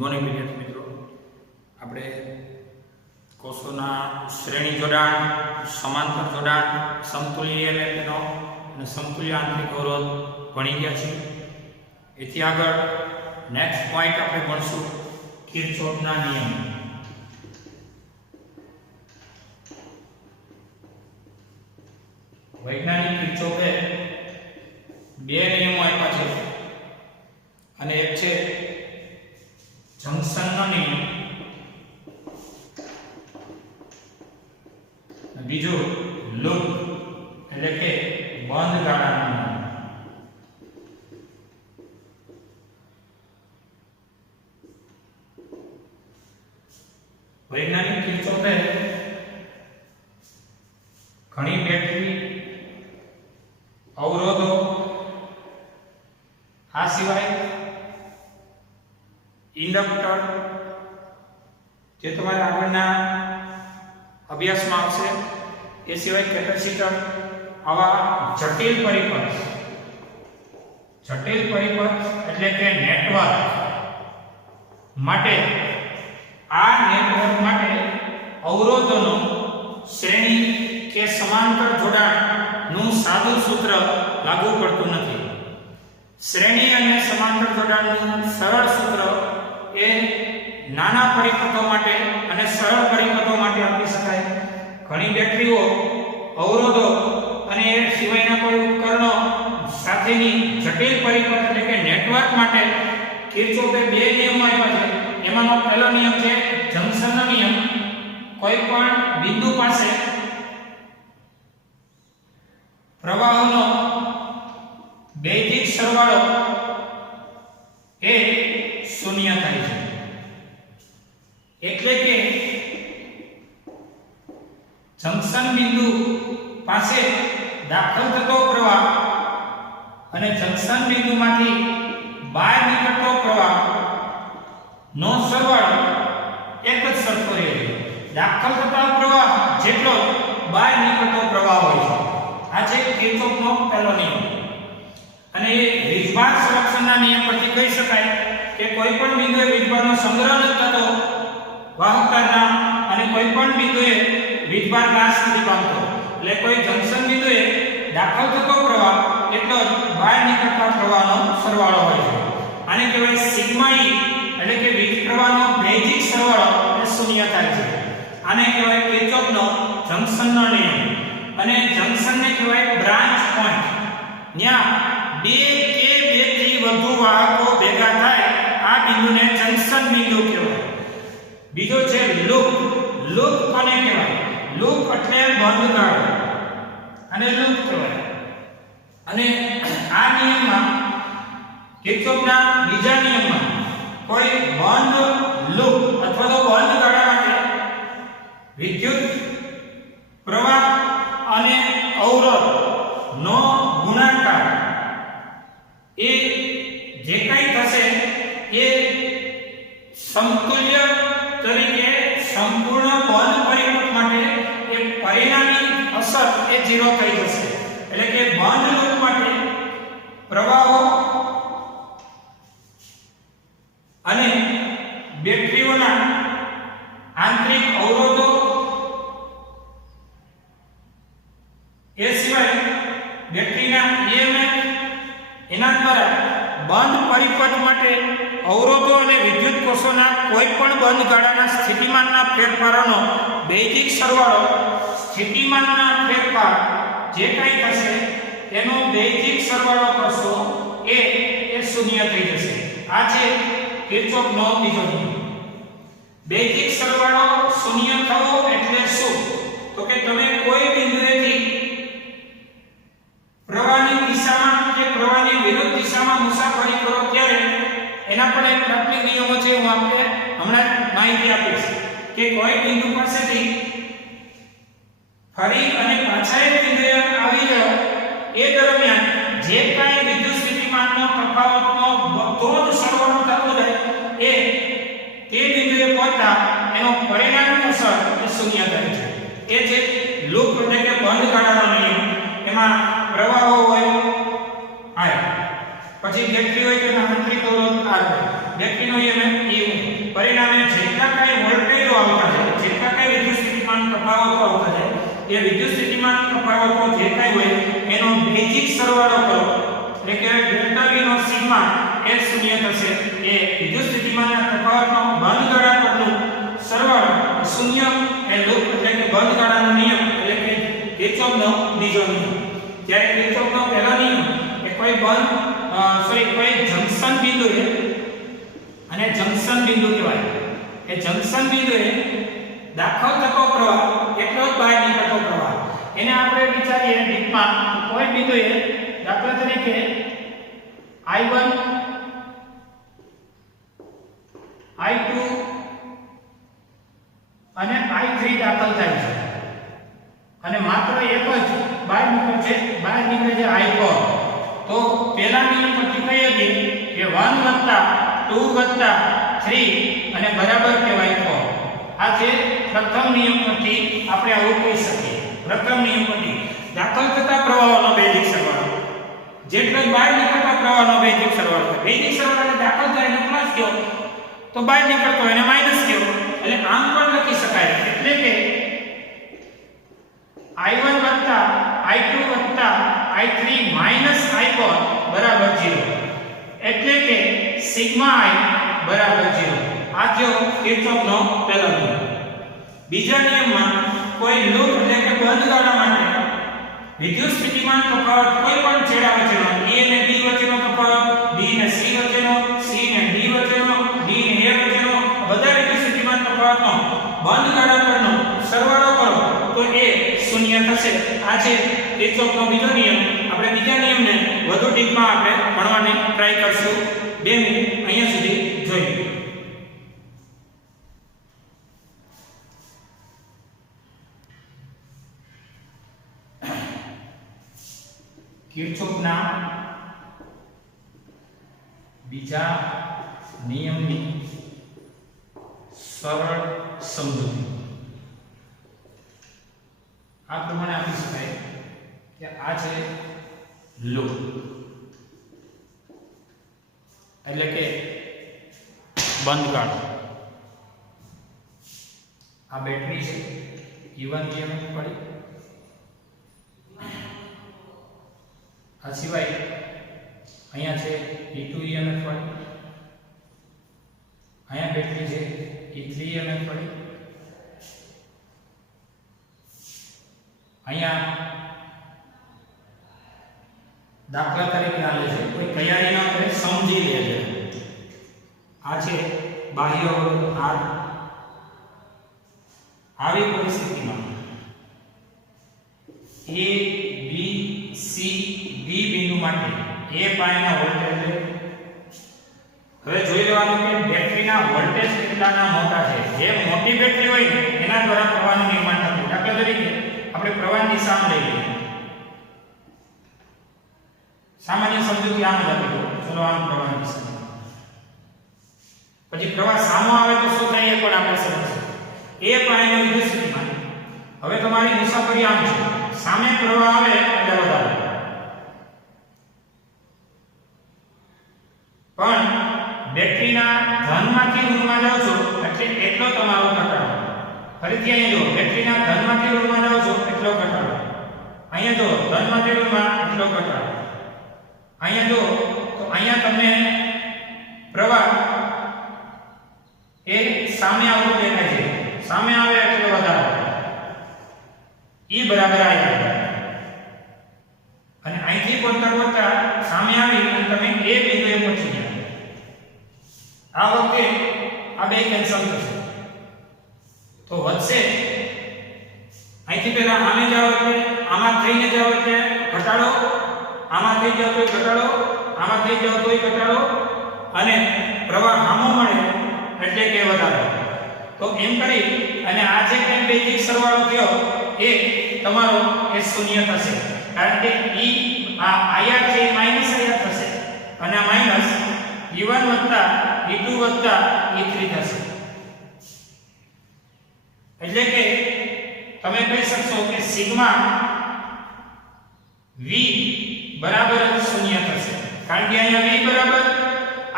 Morning વિદ્યાર્થી મિત્રો, આપણે કોષોના શ્રેણી જોડાણ, સમાંતર જોડાણ, સમતુલ્ય ઇલેક્ટ્રોનો અને સમતુલ્ય આંતરિક અવરોધ ભણી ગયા છીએ. એથી આગળ નેક્સ્ટ પોઈન્ટ આપણે ભણશું કિર્ચોફના નિયમ. વૈજ્ઞાનિક કિર્ચોફે બે નિયમો આપ્યા છે અને એક છે જંકશનનો નિયમ, બીજો લૂપ એટલે કે બંધ ગાળાનો નિયમ. વૈજ્ઞાનિક કિર્ચોફે ઘણી બેટરી, અવરોધો, આ સિવાય ઇન્ડક્ટર, જે તમારા આગળના અભ્યાસમાં આવશે, એ સિવાય કેપેસિટર, આવા જટિલ પરિપથ એટલે કે નેટવર્ક માટે, આ નેટવર્ક માટે અવરોધોનો શ્રેણી કે સમાંતર જોડાણનું સાદું સૂત્ર લાગુ પડતું નથી. શ્રેણી અને સમાંતર જોડાણનું સરળ સૂત્ર એ નાના પરિપથો માટે અને સરળ પરિપથો માટે આપી શકાય. ઘણી બેટરીઓ, અવરોધો અને એ સિવાયના કોઈ ઉપકરણો સાથેની જટિલ પરિપથ એટલે કે નેટવર્ક માટે કિર્ચોફે બે નિયમો આપ્યા છે. એમાંનો પહેલો નિયમ છે જંકશનનો નિયમ. કોઈ પણ બિંદુ પાસે પ્રવાહોનો બેઝિક સરવાળો એ શૂન્ય થાય છે. એટલે કે જંકશન બિંદુ પાસે દાખલ થતો પ્રવાહ અને જંકશન બિંદુમાંથી બહાર નીકળતો પ્રવાહ નો સરવાળો એક જ સરખો રહે છે. દાખલ થતો પ્રવાહ જેટલો બહાર નીકળતો પ્રવાહ હોય છે. આ છે કિર્ચોફનો પહેલો નિયમ. અને એ વીજભાર સંરક્ષણના નિયમ પરથી કહી શકાય કે કોઈ પણ બિંદુએ વીજભારનો સંગ્રહ ન થતો વાહકતાના અને કોઈ પણ બિંદુએ વીજભાર નાશ નથી પામતો. એટલે કોઈ જંકશન બિંદુએ દાખલ થતો પ્રવાહ એટલો જ બહાર નીકળતા પ્રવાહનો સરવાળો હોય છે. આને કહેવાય સિગ્મા E, એટલે કે વીજ પ્રવાહનો બેઝિક સરવાળો એ શૂન્ય થાય છે. આને કહેવાય કિર્ચોફનો જંકશનનો નિયમ. અને જંકશનને કહેવાય બ્રાન્ચ પોઈન્ટ. ત્યાં બે કે બેથી વધુ વાહકો ભેગા થાય આ બિંદુને જંકશન બિંદુ કહેવાય. બીજો છે લૂપ. લૂપ કોને કહેવાય? લૂપ એટલે બંધ ગાળો અને લૂપ કહેવાય. અને આ નિયમમાં કિર્ચોફના બીજા નિયમમાં કોઈ બંધ લૂપ અથવા તો બંધ ગાળા માટે વિદ્યુત પ્રવાહ અને અવરોધ નો ગુણાકાર એ જે કંઈ થશે એ સમતુલ્ય તરીકે સંપૂર્ણ બંધ પરિપથ માટે એ પરિણામી અસર એ 0 થઈ જશે. એટલે કે બંધ લૂપ માટે પ્રવાહો અને બેટરીઓના આંતરિક અવરોધો, એ સિવાય બેટરીના EMF, એના દ્વારા બંધ પરિપથ માટે અવરોધો અને વિદ્યુત કોષોના કોઈ પણ બંધ ગાળાના સ્થિતિમાનના ફેરફારોનો બેઝિક સરવાળો, સ્થિતિમાનના ફેરફાર જે કંઈ થશે એનો બેઝિક સરવાળો કરશો એ શૂન્ય થઈ જશે. આ છે કિર્ચોફનો બીજો નિયમ. બેઝિક સરવાળો શૂન્ય થવો એટલે શું? તો કે તમે કોઈ બિંદુએથી પ્રવાહની દિશામાં કે પ્રવાહની વિરુદ્ધ દિશામાં મુસાફરી કરો ત્યારે એના પણ એક પ્રાથમિક નિયમો છે. હું આપણે હમણાં માહિતી આપીશ કે કોઈ બિંદુ પાસેથી ફરી અને પાછા એક બિંદુએ આવી જાઓ એ દરમિયાન જે કાંઈ વિદ્યુત સ્થિતિમાનનો તફાવતનો બધો જ સરવાળો થતો જાય એ તે બિંદુએ પહોંચતા એનો પરિણામી અસર એ શૂન્ય થાય છે. એ છે લૂપ એટલે કે બંધ ગાળાનો નિયમ. એમાં પ્રવાહો હોય I, પછી બેટરી હોય તો આંતરિક અવરોધ R હોય. બેટરીનો EMF E હોય. એ વિદ્યુત સ્થિતિમાન તફાવતો જે કાંઈ હોય એનો બેઝિક સરવાળો કરો એટલે કે ડેલ્ટા V નો સિગ્મા એ શૂન્ય થશે. એ વિદ્યુત સ્થિતિમાનના તફાવતનો બંધ ગાળા પરનું સરવાળો શૂન્ય એ લૂપ એટલે કે બંધ ગાળાનો નિયમ એટલે કે કિર્ચોફનો બીજો નિયમ. જ્યારે કિર્ચોફનો પહેલો નિયમ એ કોઈ કોઈ જંકશન બિંદુએ અને જંકશન બિંદુ કહેવાય એ જંકશન બિંદુએ દાખલ થતો પ્રવાહ એટલો જ બહાર નીકળતો પ્રવાહ એને આપણે વિચારીએ ડીપમાં કોઈ બિંદુએ દાખલા તરીકે I1 I2 અને I3 દાખલ થાય છે અને માત્ર એક જ બહાર નીકળે છે I4. તો પહેલા નિયમ પરથી કહીએ કે 1 2 3 અને બરાબર કહેવાય 4. આ છે પ્રથમ નિયમ પરથી આપણે આવું કહી શકીએ. પ્રથમ નિયમ પરથી દાખલ થતા પ્રવાહોનો બેઝિક સરવાળો જેટલો બહાર નીકળતા પ્રવાહનો બેઝિક સરવાળો. બેઝિક સરવાળો દાખલ થાય એનો પ્લસ કયો તો બહાર નીકળતો એને માઈનસ કયો. એટલે આમ પણ લખી શકાય એટલે કે I1 I2 I3 I4 બરાબર 0. એટલે કે સિગ્મા I બરાબર 0. આ જો કિર્ચોફનો પહેલો નિયમ. બીજા નિયમમાં કોઈ લૂપ એટલે કે બંધ ગાળા માટે વિદ્યુત સ્થિતિમાન તફાવત કોઈ પણ છેડા વચ્ચેનો A અને B વચ્ચેનો તફાવત, B અને C વચ્ચેનો, C અને D વચ્ચેનો, D અને A વચ્ચેનો બધા વિદ્યુત સ્થિતિમાન તફાવતનો બંધ ગાળા પરનો સરવાળો કરો તો એ શૂન્ય થશે. આ છે કિર્ચોફનો બીજો નિયમ. આપણે બીજા નિયમને વધુ ડીપમાં આપણે ભણવાની ટ્રાય કરશું. 2 મિનિટ અહીંયા સુધી જોઈએ. કિર્ચોફના બીજા નિયમની સરળ સમજૂતી આ પ્રમાણે આપી શકાય કે આ છે લૂપ એટલે કે બંધ ગાળો. આ બેટરી છે E1 EMF પડી. આ સિવાય અહીંયા છે E2 EMF પડી. અહીંયા બેટરી છે E3 EMF પડી. અહીંયા દાખલા તરીકે આલે છે કોઈ તૈયારી ન કરે સમજી લેજે. આ છે બાહ્ય અવરોધ R. આવી પરિસ્થિતિમાં A B C D બિંદુ માટે A પાયના વોલ્ટેજ લે. હવે જોઈ લેવાનું કે બેટરીના વોલ્ટેજ કેટલાના મોટા છે. જે મોટી બેટરી હોય ને એના દ્વારા પ્રવાહનું નિર્માણ થતું. દાખલા તરીકે આપણે પ્રવાહની દિશામાં લઈ લઈએ. સામાન્ય સમજૂતી આમ જ આપી દો. ચલો આમ પ્રવાહની દિશા. પછી પ્રવાહ સામો આવે તો શું થાય એ પણ આપણે સમજીશું. A પાયનો વિદ્યુત સ્થિતિમાન. હવે તમારી મુસાફરી આમ છે. સામે પ્રવાહ આવે એટલે વધારે. પણ બેટરીના ધનમાંથી ઋણમાં જાવ છો એટલે એટલો તમારો ઘટાડો. ફરીથી અહીંયા જો બેટરીના ધનમાંથી ઋણમાં જાવ છો એટલો ઘટાડો. અહીંયા જો ધનમાંથી ઋણમાં એટલો ઘટાડો. અહીંયા જો તો અહીંયા તમને પ્રવાહ એ સામે આવતો દેખાય છે. સામે આવે એટલે વધારે. E બરાબર I અને અહીંથી પડતા સામે આવી અને તમે A બિંદુએ પહોંચી ગયા. આ વખતે આ બે કેન્સલ થશે તો વધશે. અહીંથી પહેલા આને જાવ એટલે આમાં થઈને જાવ એટલે ઘટાડો, આમાં થઈ જાવ તો ઘટાડો, આમાં થઈ જાવ તો ઘટાડો અને પ્રવાહ આમો મળે એટલે કે વધારો. તો એમ કરી અને આ જે કંઈ બેઝિક સરવાળો થયો એ તમારો એ શૂન્ય થશે. કારણ કે E આ IR છે માઈનસ IR થશે અને આ માઈનસ E1 E2 E3 થશે. એટલે કે તમે કહી શકશો કે સિગ્મા V બરાબર શૂન્ય થશે. કારણ કે અહીંયા V બરાબર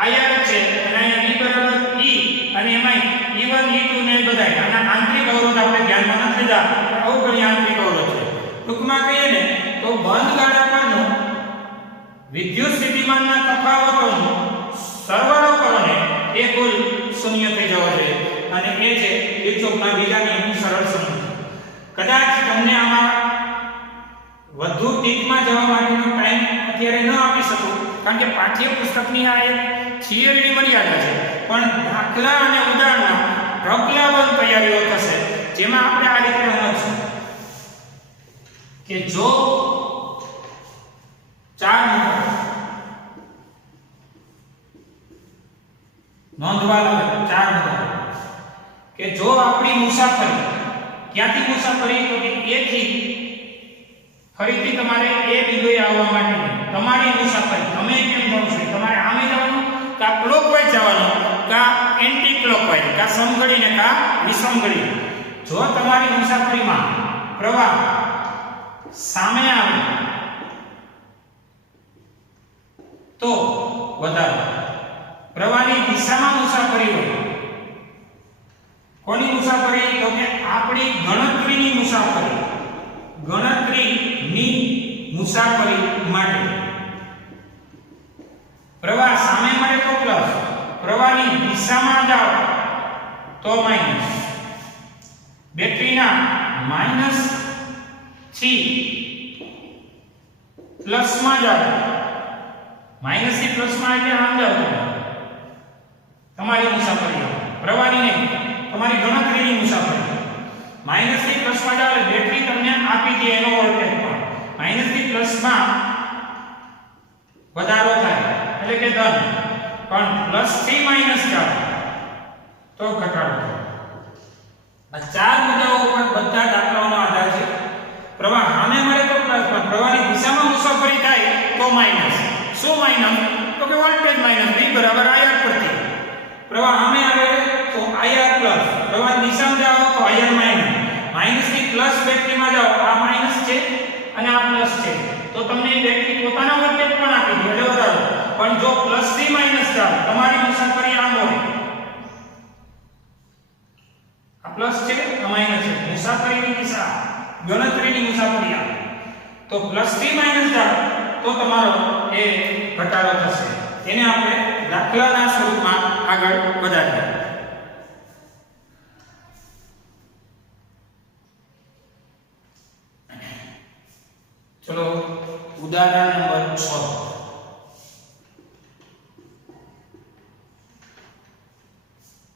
IR છે અને અહીંયા V બરાબર E અને એમાં E1 E2 ને બધાય આના આંતરિક અવરોધ આપણે ધ્યાનમાં નથી લીધા. અવગણ્ય આંતરિક અવરોધ ટૂંકમાં કહીએ ને તો બંધ ગાળા પરનો વિદ્યુત સ્થિતિમાનના તફાવતોનો સરવાળો કરો ને એ કુલ શૂન્ય થઈ જવો જોઈએ અને એ છે કિર્ચોફના બીજા નિયમનું સરળ સમજણ. કદાચ તમને આમાં વધુ ડીપમાં જવા માટેનો ટાઈમ અત્યારે ન આપી શકું કારણ કે પાઠ્યપુસ્તકની આ એક થિયરીની મર્યાદા છે, પણ દાખલા અને ઉદાહરણમાં ઢગલાબંધ તૈયારીઓ થશે જેમાં આપણે આ રીતે સમજશું કે જો 4 મીટર નોંધવા લાગે 4 મીટર કે જો આપણી મુસાફરી ક્યાંથી મુસાફરી તો કે A થી ફરીથી તમારે એ બિંદુએ આવવા માટે તમારી મુસાફરી તમે કેમ જાવ છો, તમારે આમે જવાનું કા ક્લોકવાઇઝ જવાનું કા એન્ટી ક્લોકવાઇઝ કા સમઘડીને કા વિષમઘડી. જો તમારી મુસાફરીમાં પ્રવાહ સામે આવે તો વધારો, પ્રવાહની દિશામાં મુસાફરી હોય કોની મુસાફરી તો કે આપણી ગણતરીની મુસાફરી માટે પ્રવાહ સામે મળે તો પ્લસ, પ્રવાહની દિશામાં જાઓ તો માઈનસ. બેટરીના માઈનસ થી પ્લસ માં જાઓ, માઈનસ થી પ્લસ માં એટલે આમ જાઓ તમારી મુસાફરી પ્રવાહની નહીં તમારી ગણતરીની મુસાફરી. માઈનસ થી પ્લસ માં જાઓ એટલે બેટરી તમને આપી દે એનો વોલ્ટેજ માઈનસ થી પ્લસ માં વધારો થાય એટલે કે ધન, પણ પ્લસ થી માઈનસ જાઓ તો ઘટાડો થાય. આ ચાર મુદ્દાઓ ઉપર બધા દાખલાઓનો આધાર છે. પ્રવાહ સામે મળે તો પ્લસ, પણ પ્રવાહની દિશામાં મુસાફરી થાય તો માઈનસ. શું માઈનસ તો કે વોલ્ટેજ માઈનસ V બરાબર IR પ્રતિ. પ્રવાહ સામે આવે તો IR પ્લસ, પ્રવાહની દિશામાં જાઓ તો IR માઈનસ. માઈનસ થી પ્લસ બેટરીમાં જાઓ આ માઈનસ છે અને આ પ્લસ છે તો તમને બેટરી પોતાના વોલ્ટેજ પણ આપી દે એટલે વધારો. પણ જો પ્લસ થી માઈનસ જાઓ તમારી મુસાફરી આમ હોય, આ પ્લસ છે આ માઈનસ છે, મુસાફરીની દિશા ગણતરીની મુસાફરી આ તો પ્લસ થી માઈનસ જાઓ તો તમારો એ ઘટાડો થશે. એને આપણે દાખલાના સ્વરૂપમાં આગળ વધારીએ. ચલો ઉદાહરણ નંબર 6.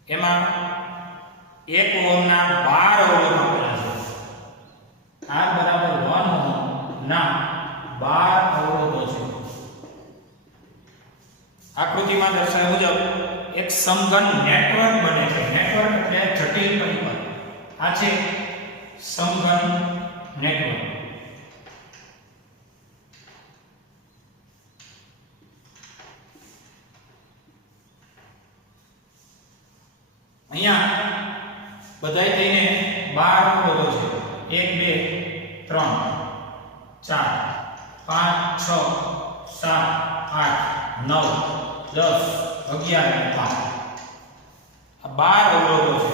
એમાં 1 ઓહમના 12 અવરોધ આપેલા છે. R બરાબર 1 ઓહમ ના 12 અવરોધો છે. આકૃતિમાં દર્શાવ્યા મુજબ એક સમઘન નેટવર્ક બને છે. નેટવર્ક એટલે જટિલ પરિબળ. આ છે સમઘન નેટવર્ક. અહીંયા બધાય થઈને 12 અવરોધો છે. 1 2 3 4 5 6 7 8 9 10 11 અને 12. આ 12 અવરોધો છે.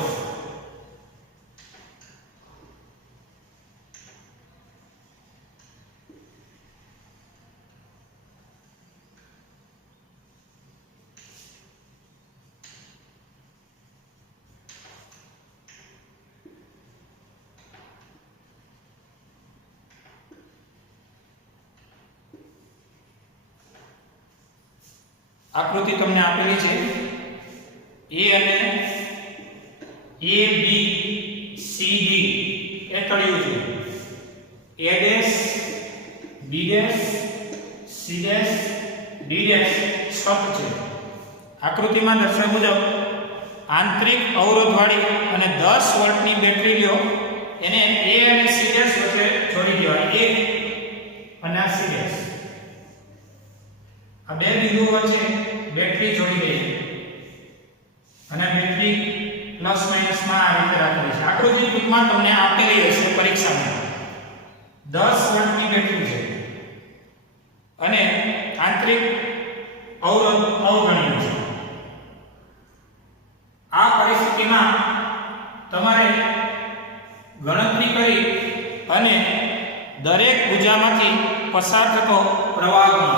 આકૃતિ તમને આપેલી છે. A અને A B C D એ તળિયું છે. A dash B dash C dash D dash સ્તંભ છે. આકૃતિમાં દર્શાવ્યા મુજબ આંતરિક અવરોધવાળી અને 10 વોલ્ટની બેટરી લ્યો, એને A અને C ડેશ વચ્ચે જોડી દેવાય. A અને C ડેશ આ બે બિંદુઓ વચ્ચે બેટરી જોડી દઈએ અને બેટરી પ્લસ માઈનસ માં આ રીતે રાખેલી છે. આકૃતિ ટૂંકમાં તમને આપેલી હશે પરીક્ષામાં. 10 વોલ્ટની બેટરી છે અને આંતરિક અવરોધ અવગણ્ય છે. આ પરિસ્થિતિમાં તમારે ગણતરી કરી અને દરેક ભુજામાંથી પસાર થતો પ્રવાહ ગણો.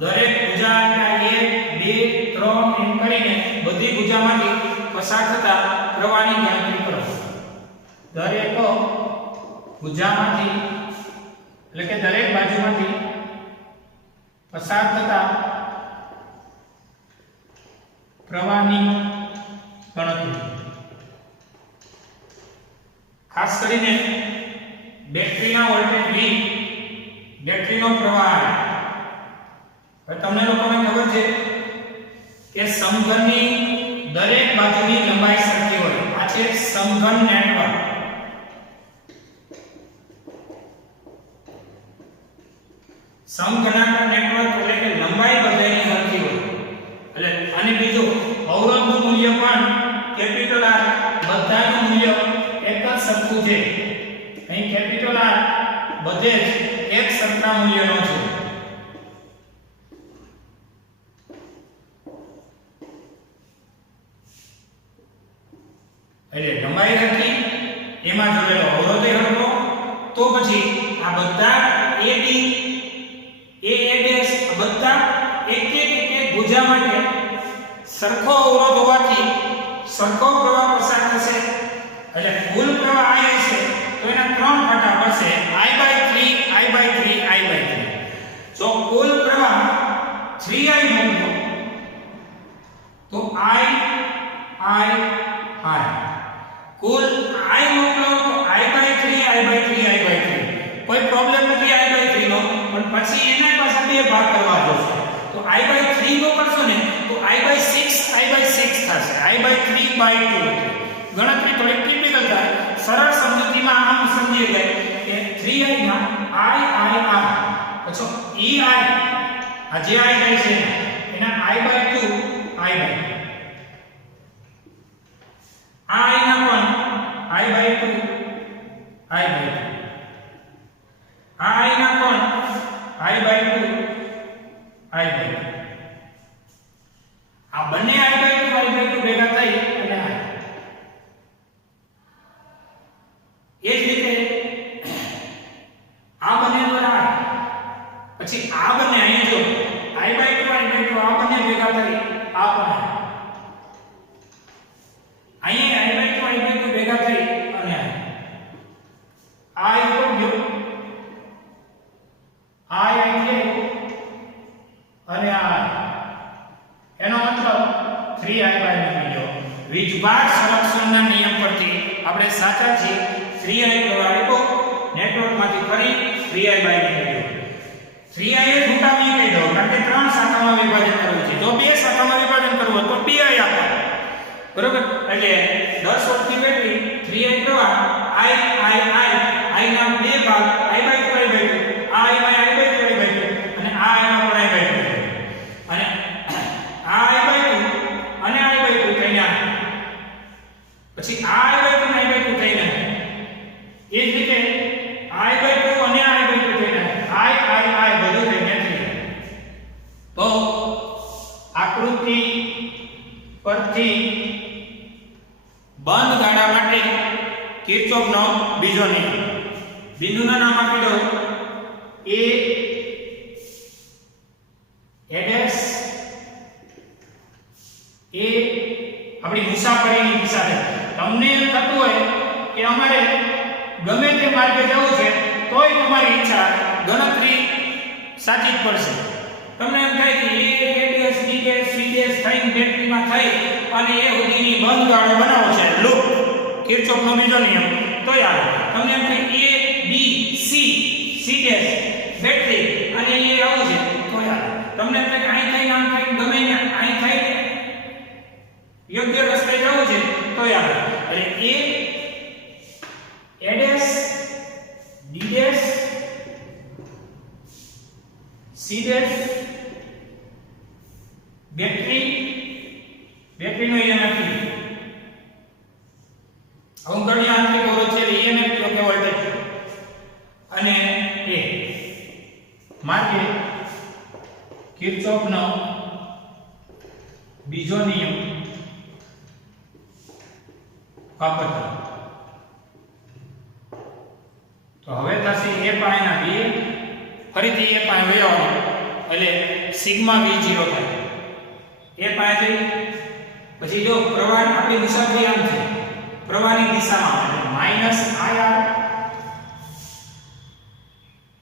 દરેક ભુજા એટલે 1 2 3 એમ કરીને બધી ભુજામાંથી પસાર થતા પ્રવાહની ગણતરી કરો. દરેક ભુજામાંથી એટલે કે દરેક બાજુમાંથી પસાર થતા પ્રવાહની ગણતરી. ખાસ કરીને બેટરીના વોલ્ટેજ V, બેટરીનો પ્રવાહ. હવે તમને લોકોને ખબર છે કે સમઘનની દરેક બાજુની લંબાઈ સરખી હોય. આ છે સમઘન નેટવર્ક. સમઘનાકાર નેટવર્ક એટલે કે લંબાઈ બધાની સરખી હોય. એટલે અને બીજું અવરોધનું મૂલ્ય પણ કેપિટલ R બધાનું મૂલ્ય એક જ સરખું છે. અહીં કેપિટલ R બધે જ એક સરખા મૂલ્યનો છે. એટલે લંબાઈ સરખી, એમાં જોડેલો અવરોધ સરખો, તો પછી આ બધા AD AAS બધા એક ભુજા માટે સરખો અવરોધ હોવાથી સરખો પ્રવાહ પસાર થશે. એટલે કુલ પ્રવાહ I છે તો એના ત્રણ ફાટા પડશે, I/3 I/3 I/3. જો કુલ પ્રવાહ 3I મોકલો તો I કુલ I મોકલો તો I/3 I/3 I/3. કોઈ પ્રોબ્લેમ નથી I/3 નો, પણ પછી એના પાછા બે ભાગ કરવા જોશે. તો I/3 મોકલશો ને તો I/6 I/6 થશે, I/3/2. ગણતરી થોડી ટિપિકલ થાય. સરળ સમજૂતીમાં આમ સમજી જાય કે 3I માં I પછી EI આ જે I જાય છે એના I/2 I/2. આ I ના પણ I/2 I/2. આ I ના પણ I/2 I/2. આ બંને I/2 I/2 ભેગા થઈ અને I. એ જ રીતે આ બંને દ્વારા પછી આ બંને અહીં જો I/2 I/2 આ બંને ભેગા થઈ આ પણ અહીં I/2 I/2 ભેગા થઈ અને આ ઉપર ગયો I અને આ એનો મતલબ 3I/2 ગયો. વીજભાર સંરક્ષણના નિયમ પરથી આપણે સાચા છીએ. 3I પ્રવાહ આપ્યો નેટવર્કમાંથી ફરી 3I/2 ગયો. 3I એ છૂટાવી કહી દો કારણ કે ત્રણ શાખામાં વિભાજન કરવું છે. જો બે શાખામાં વિભાજન કરવું તો 2I આપો. બરોબર? એટલે 10 વોલ્ટની બેટરી 3I પ્રવાહ I ના બે ભાગ I/2 I/2 આ I માં I/2 I/2 અને આ I માં પણ I/2 અને આ I/2 અને I/2 થઈને પછી આ I/2 અને I/2 થઈને એ જ રીતે I/2 અને I/2 થઈને I બધું થઈને તો આકૃતિ પરથી બંધ ગાળા માટે કિર્ચોફનો બીજો નિયમ. બિંદુના નામ આપી દો A આપણી મુસાફરીની દિશા છે. તમને એમ થતું હોય કે અમારે ગમે તે માર્ગે જવું છે તોય તમારી ઈચ્છા ગણતરી સાચી જ પડશે. તમને એમ થાય કે ADS DDS CDS થઈને બેટરીમાં થઈ અને એ સુધીની બંધ ગાળો બનાવો છે લૂપ, કિર્ચોફનો બીજો નિયમ. તો યાર તમને એમ થાય A B C CDS battery અને એ આવું છે તો યાર તમને એમ થાય કે અહીં થઈને આમ થઈને ગમે ત્યાં અહીં થઈને યોગ્ય રસ્તે જવું છે તો યાર એટલે ADS DDS CDS બેટરીનો EMF અવગણ્ય આંતરિક અવરોધ છે EMF કે વોલ્ટેજ અને એ માટે કિર્ચોફનો બીજો નિયમ વાપરતા. તો તો હવે થશે a પાઈ ના 2 ફરીથી a પાઈ વયો એટલે સિગ્મા v0 થાય a પાઈ થઈ પછી જો પ્રવાહ આપણી મુસાફરી આમ છે પ્રવાહની દિશામાં એટલે માઈનસ ir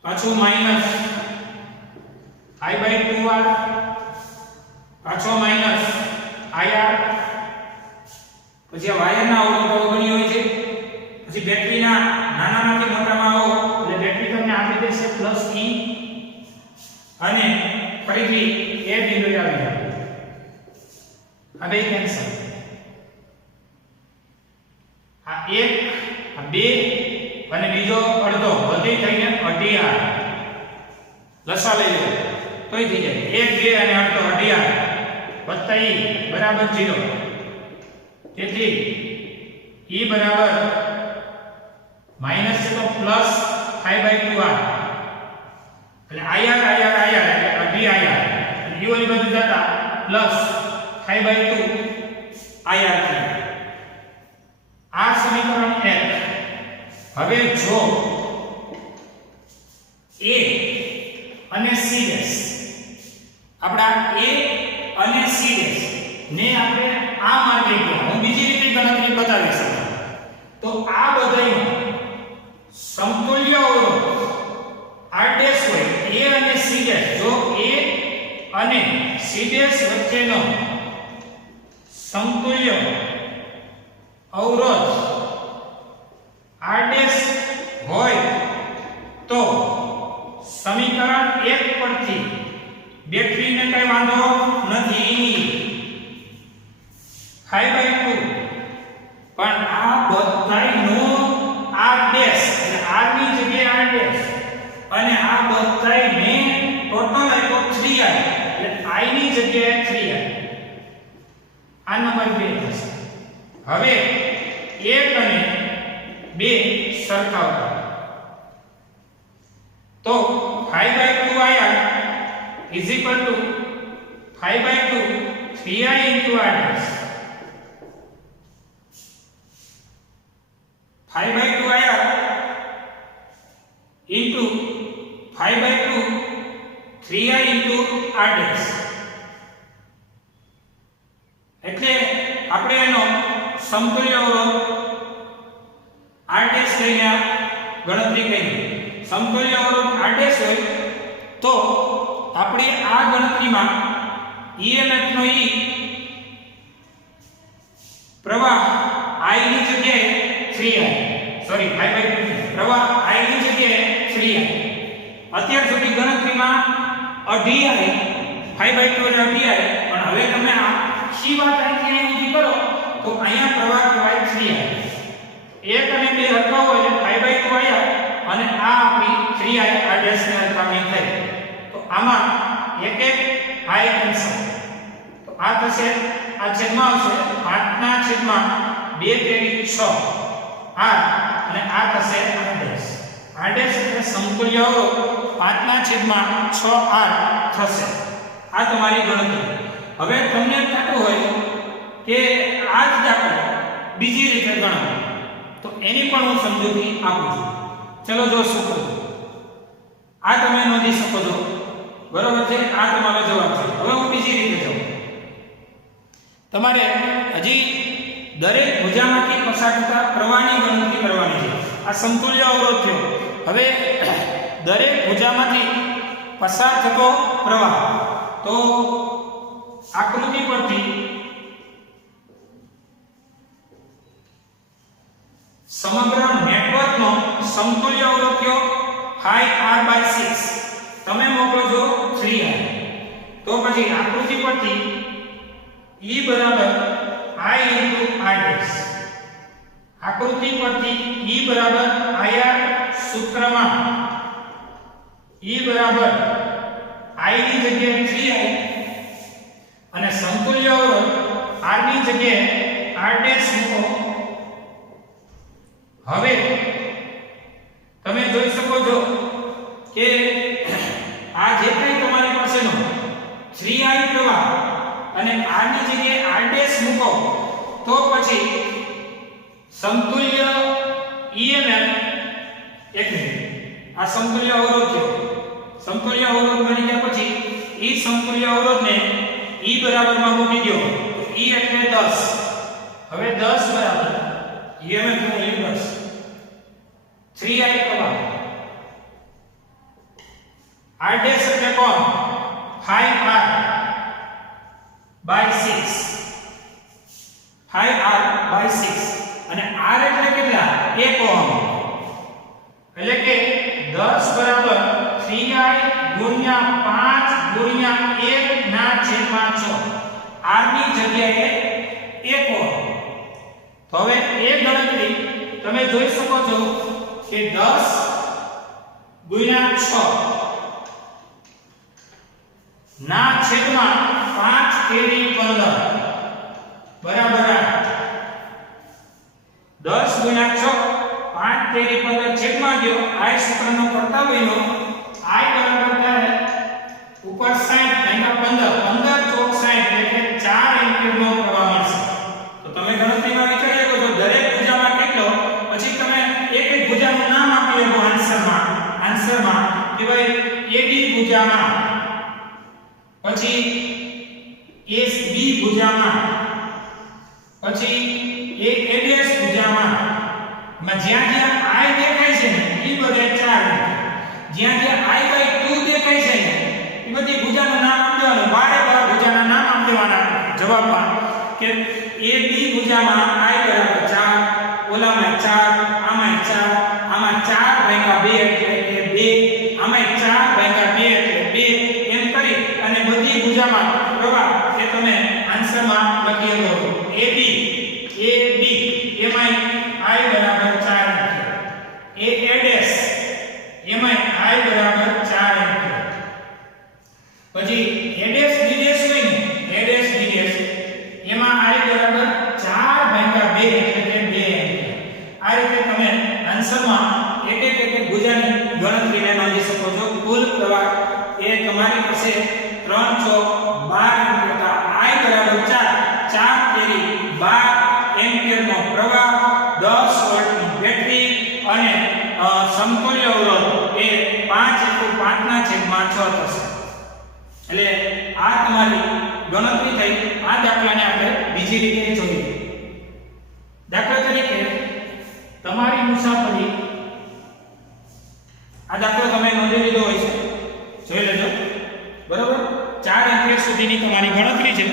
પાછું માઈનસ i/2r પાછો માઈનસ ir પછી આ વાયરના અવરોધો બની હોય છે પછી બેટરીના નાનામાંથી મોટામાં આવો એટલે બેટરી તમને આપી દેશે +e અને ફરીથી એ બિંદુએ આવી જાય આ બે કેન્સલ આ 1 આ 2 અને બીજો અડધો બધી થઈને 18 લસા લઈ લો તોય થઈ જાય 1 2 અને અડધો 18 વત્તા e બરાબર 0 તેથી e બરાબર માઈનસ છે તો પ્લસ i/2r એટલે ir એટલે 18 ir અને e ઓલી બાજુ જતા પ્લસ i/2 ir આ સમીકરણ 1 હવે જો a અને c આપણા a અને c ને આપણે આ માર્ગે ગયા હું બીજી રીતે ગણતરી બતાવીશ તો આ બધાયનો સમતુલ્ય અવરોધ r' હોય a અને c જો a અને c' વચ્ચેનો સમતુલ્ય અવરોધ r' હોય તો સમીકરણ 1 પરથી બેટરીને કઈ વાંધો નથી i/2 પણ આ બધાયનો r' એટલે r ની જગ્યાએ r' અને આ બધાયને ટોટલ આપ્યો 3i એટલે i ની જગ્યાએ 3i આ નંબર 2 થશે હવે 1 અને 2 સરખાવતા તો 5/2ir is equal to 5/2 3i into r' 5/2ir into 5/2 3i into r' એટલે આપણે એનો સમતુલ્ય અવરોધ r' લઈને ગણતરી કરી સમતુલ્ય અવરોધ r' હોય તો આપણે આ ગણતરીમાં emf નો e પ્રવાહ I ની જગ્યાએ 3i સોરી 5/2 પ્રવાહ I ની જગ્યાએ 3i અત્યાર સુધી ગણતરીમાં 2.5i 5/2 એટલે 2.5i પણ હવે તમે આખી વાત અહીંથી અહીં સુધી કરો તો અહીંયા પ્રવાહ કહેવાય 3i 1 અને 2 હરખાવો એટલે 5/2 આયા અને આ આપણી 3i r' ને હરખામણી થઈ તો આમાં એક i કેન્સલ તો આ થશે આ છેદમાં આવશે 5/2 તેરી 6 r અને આ થશે r' એટલે સમતુલ્ય અવરોધ 5/6r થશે આ તમારી ગણતરી હવે તમને થતું હોય કે આ જ દાખલો બીજી રીતે ગણો તો એની પણ હું સમજૂતી આપું છું ચલો જો શું કરું આ તમે નોંધી શકો છો બરોબર છે આ તમારો જવાબ છે હવે હું બીજી રીતે જાઉં તમારે હજી દરેક ભુજામાંથી પસાર થતા પ્રવાહની ગણતરી કરવાની છે આ સમતુલ્ય અવરોધ થયો હવે દરેક ભુજામાંથી પસાર થતો પ્રવાહ તો આકૃતિ પરથી સમગ્ર નેટવર્કનો સમતુલ્ય અવરોધ કયો 5r/6 તમે મોકલો છો 3i તો પછી આકૃતિ પરથી E બરાબર I into r' આકૃતિ પરથી E બરાબર ir સૂત્રમાં E બરાબર I ની જગ્યાએ 3i અને સમતુલ્ય અવરોધ r ની જગ્યાએ r' મૂકો હવે તમે જોઈ શકો છો કે આ જે કંઈ તમારી પાસેનો 3i પ્રવાહ અને r ની જગ્યાએ r' મૂકો તો પછી સમતુલ્ય emf એક મિનિટ આ સમતુલ્ય અવરોધ છે. સમતુલ્ય અવરોધ બની ગયા પછી ઈ સમતુલ્ય અવરોધને ઈ બરાબરમાં મૂકી દો. તો ઈ એટલે 10. હવે 10 બરાબર EMF નું મૂલ્ય 10. 3I પ્રવાહ. R ડેશ એટલે કોણ? 5R by 6. 5R by 6 અને R એટલે કેટલા? 1 ઓહમ. એટલે કે 10 બરાબર 3I ગુણ્યા 5 ગુણ્યા 1 ના છેદમાં 6. R ની જગ્યાએ 1 ઓહમ. તો હવે એ ગણતરી તમે જોઈ શકો છો કે 10 ગુણ્યા 6 ના છેદમાં 5 તેરી 15 બરાબર 10 ગુણ્યા 6 5 તેરી 15 છેદમાં ગયો આ સૂત્રનો કરતા હોયનો I બરાબર થાય ઉપર 60 ભાગ્યા 15 15 ચોક 60 એટલે કે 4 એમ્પિયરનો પ્રવાહ મળશે. તો તમે ગણતરીમાં વિચારી શકો છો દરેક ભુજામાં કેટલો, પછી તમે એક એક ભુજાનું નામ આપી શકો આન્સરમાં કે ભાઈ AB ભુજામાં, પછી AB ભુજામાં, પછી ABS ભુજામાં માં જ્યાં જ્યાં I દેખાય છે ને એ બધા 4, જ્યાં જ્યાં I/2 દેખાય છે ને એ બધી ભુજાનું નામ આપી દેવાનું. બારે બાર ભુજાના નામ આપી દેવાના જવાબમાં કે AB ભુજામાં I બરાબર 4, ઓલામાં 4, આમાં 4, આમાં 4/2 એટલે કે 2, આમાં 4/2 એટલે 2 એમ કરી અને બધી ભુજામાં પ્રવાહ એ તમે આન્સરમાં લખી શકો. AB એમાં I બરાબર 4 એમ્પિયર, A એમાં I બરાબર 4 એમ્પિયર. પછી A ડેશ B ડેશ હોય ને A ડેશ B ડેશ એમાં I બરાબર 4/2 એટલે કે 2 એમ્પિયર. આ રીતે તમે આન્સરમાં એક એક ભુજાની ગણતરીને નોંધી શકો છો. કુલ પ્રવાહ એ તમારી પાસે 3 ચોક 12 એમ્પિયર. I બરાબર 4 તેરી 12 એમ્પિયરનો પ્રવાહ, 10 વોલ્ટની બેટરી અને સમતુલ્ય અવરોધ એ 5 × 5/6 થશે. એટલે આ તમારી ગણતરી થઈ. આ દાખલાને આપણે બીજી રીતે જોઈએ. દાખલા તરીકે તમારી મુસાફરી, આ દાખલો તમે નોંધી લીધો હોય છે, જોઈ લેજો બરાબર. 4 એમ્પિયર સુધીની તમારી ગણતરી છે.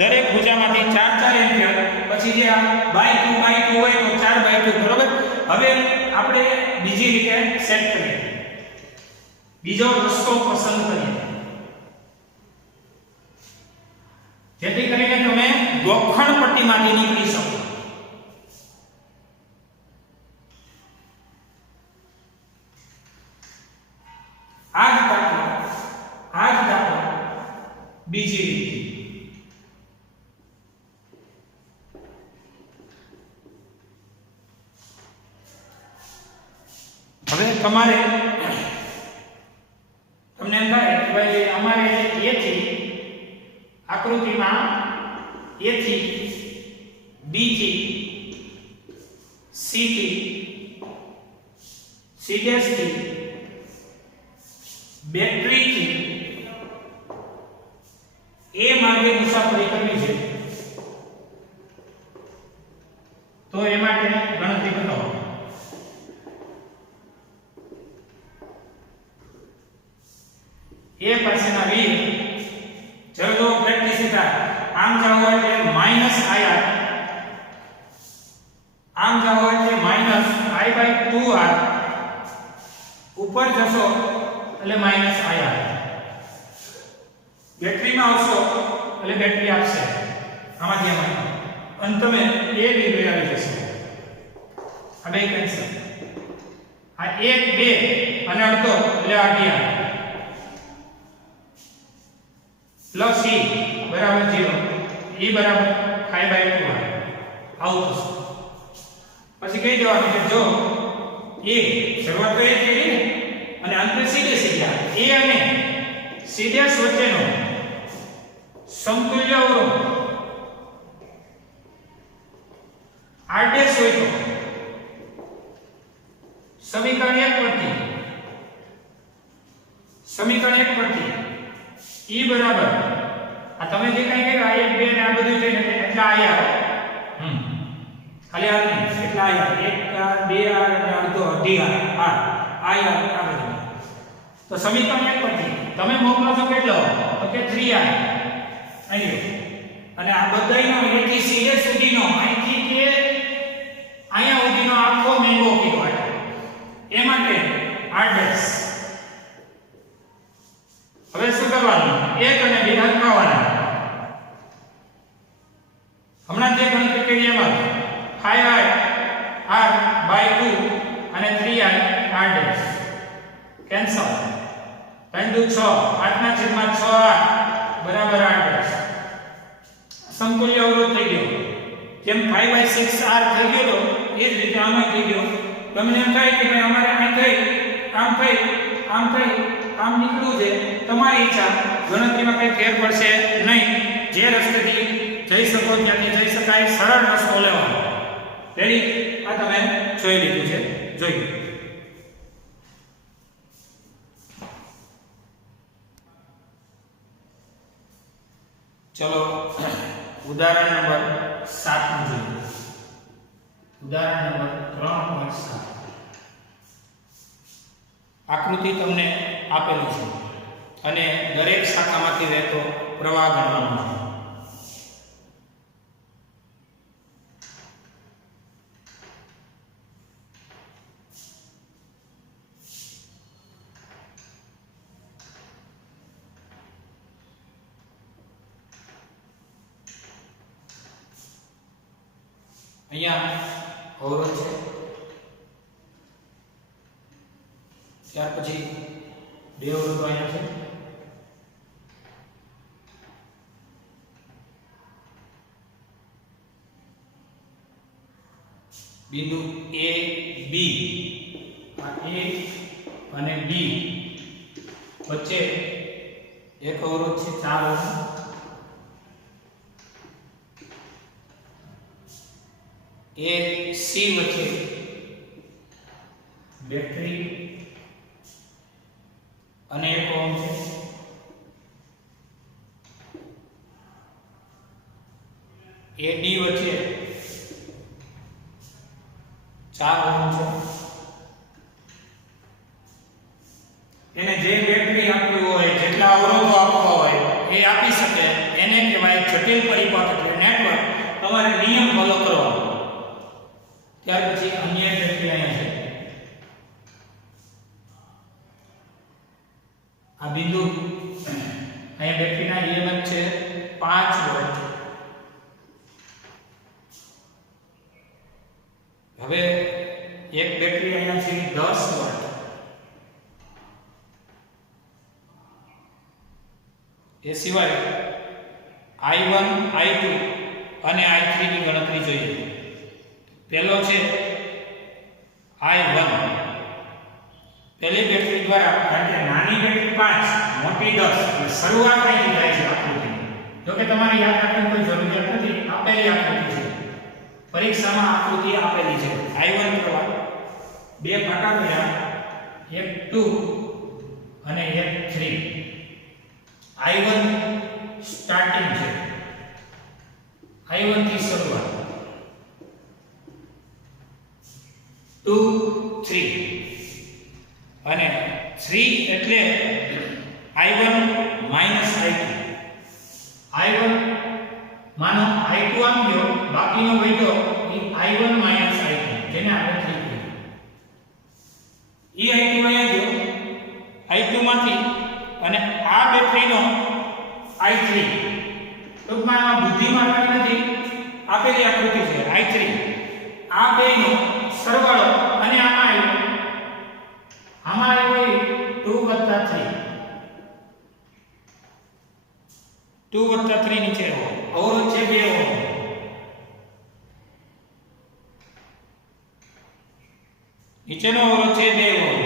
દરેક ભુજામાંથી 4 એમ્પિયર. પછી જે આ /2 હોય તો 4/2 બરાબર. હવે આપણે બીજી રીતે સેટ કરીએ, બીજો રસ્તો પસંદ કરીએ જેથી કરીને તમે ગોખણ પટ્ટીમાંથી નીકળી શકો. આ જ દાખલા બીજી રીતે. હવે તમારે તમને એમ થાય કે ભાઈ અમારે A થી આકૃતિમાં A થી B થી C થી C ડેશ થી બેટરી થી A માર્ગે મુસાફરી કરવી છે. તો એ માટે ગણતરી બતાવો. A પાસેના V ચલો પ્રેક્ટિસ થાય. આમ જાવ એટલે -IR, આમ જાવ એટલે -I/2R, ઉપર જશો એટલે -IR. બેટરીમાં આવશો એટલે બેટરી આપશે આમાંથી અને તમે A બિંદુએ આવી જશો. આ બે કેન્સલ. આ 1 2 અને અડધો એટલે 11 પ્લસ E બરાબર 0, E બરાબર 5/2 આવું થશે. પછી કહી દેવાનું કે જો A શરૂઆત તો એ જ કરી ને અને અંતે સીધે સીધા A અને C ડેશ વચ્ચેનો સમતુલ્ય અવરોધ R ડેશ હોય તો સમીકરણ 1 પરથી બરાબર આ તમે જે કાંઈ કર્યું આ 1 2 ને આ બધું થઈને એટલે આયા ખાલી આ નહીં એટલે આયા 1 2 અને અડધો અઢી આયા આ બધું તો સમીકરણ 1 પરથી તમે મોકલો છો કેટલો તો કે 3 અહીં અને આ બધાયનો 1 થી સીધે સુધીનો અહીંથી કે અહીંયા સુધીનો આખો મેંગો કીધો એ માટે r' હવે શું કરવાનું 1 અને 2 હરખાવાના હમણાં જે ગણતરી કરી એમાં 5i r/2 અને 3i r' કેન્સલ 3 દુ 6 8 ના છેદમાં 6r બરાબર r' સમતુલ્ય અવરોધ થઈ ગયો જેમ 5/6r થઈ ગયો એ જ રીતે આમાં થઈ ગયો તમને એમ થાય કે ભાઈ અમારે અહીં થઈ આમ નીકળવું છે તમારી ઈચ્છા ગણતરીમાં કંઈ ફેર પડશે નહીં જે રસ્તેથી જઈ શકો ત્યાંથી જઈ શકાય સરળ રસ્તો લેવાનો રેડી આ તમે જોઈ લીધું છે જોઈ ચલો ઉદાહરણ નંબર 7 નું જોઈએ ઉદાહરણ નંબર 3.7 આકૃતિ તમને આપેલી છે અને દરેક શાખામાંથી વહેતો પ્રવાહ ગણવાનો છે અહીંયા અવરોધ છે ત્યાર પછી બે અવરોધો અહીંયા છે બિંદુ A B આ A અને B વચ્ચે એક અવરોધ છે 4 ઓહ્મ A C વચ્ચે બેટરી અને 1 ઓહ્મ છે AD વચ્ચે 4 ઓહ્મ છે એને જે બેટરી આપવી હોય જેટલા અવરોધો આપવા હોય એ આપી શકે એને કહેવાય જટિલ પરિપથ એટલે નેટવર્ક તમારે નિયમ ફોલો કરવાનો ત્યાર પછી અન્ય બેટરી અહીંયા છે આ બિંદુ અહીંયા બેટરીના EMF છે 5 વોલ્ટ હવે એક બેટરી અહીંયા છે 10 વોલ્ટ એ સિવાય I1 I2 અને I3 ની ગણતરી જોઈએ પહેલો છે I1 પહેલી બેટરી દ્વારા કારણ કે નાની બેટરી 5 મોટી 10 એટલે શરૂઆત અહીંથી થાય છે આકૃતિ જો કે તમારે યાદ રાખવાની કોઈ જરૂરિયાત નથી આપેલી આકૃતિ છે પરીક્ષામાં આકૃતિ આપેલી છે I1 પ્રવાહ બે ફાટા કર્યા એક 2 અને એક 3 I1 સ્ટાર્ટિંગ છે I1 થી શરૂઆત 2 3 અને 3 એટલે I1 માઈનસ I2 I1 માનો I2 આમ ગયો બાકીનો વધ્યો એ I1 માઈનસ I2 જેને આપણે 3 કહીએ એ I2 અહીંયા ગયો I2 માંથી અને આ બેટરીનો I3 ટૂંકમાં બુદ્ધિ મારવાની નથી આપેલી આકૃતિ છે I3 આ બેનો સરવાળો અને આમાં આવ્યો 2 + 3 નીચે અવરોધ છે 2 ઓહ્મ નીચેનો અવરોધ છે 2 ઓહ્મ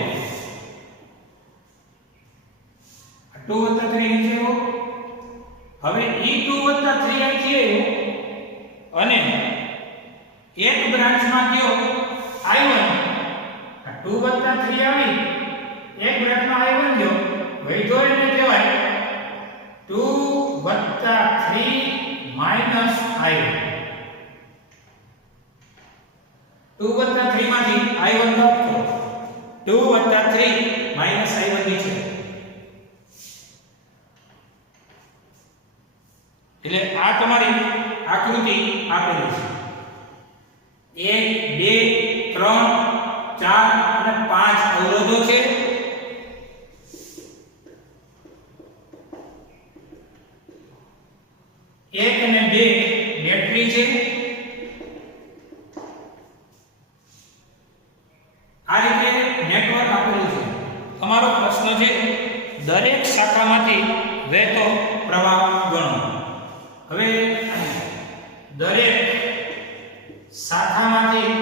2 + 3 નીચે હવે E2 + 3 અહીંથી અને એક બ્રાન્ચમાં ગયો I1 2 + 3 આવી એક બ્રાન્ચમાં I1 ગયો વૈધો એને કહેવાય 2 + 3 માઈનસ i1 2 + 3 માંથી i1 બાદ કરો 2 + 3 માઈનસ i1 ની છે એટલે આ તમારી આકૃતિ આપેલી છે 1 2 3 4 અને 5 અવરોધો છે 1 અને 2 બેટરી છે આ રીતે નેટવર્ક આપેલું છે તમારો પ્રશ્ન છે દરેક શાખામાંથી વહેતો પ્રવાહ ગણો હવે દરેક શાખામાંથી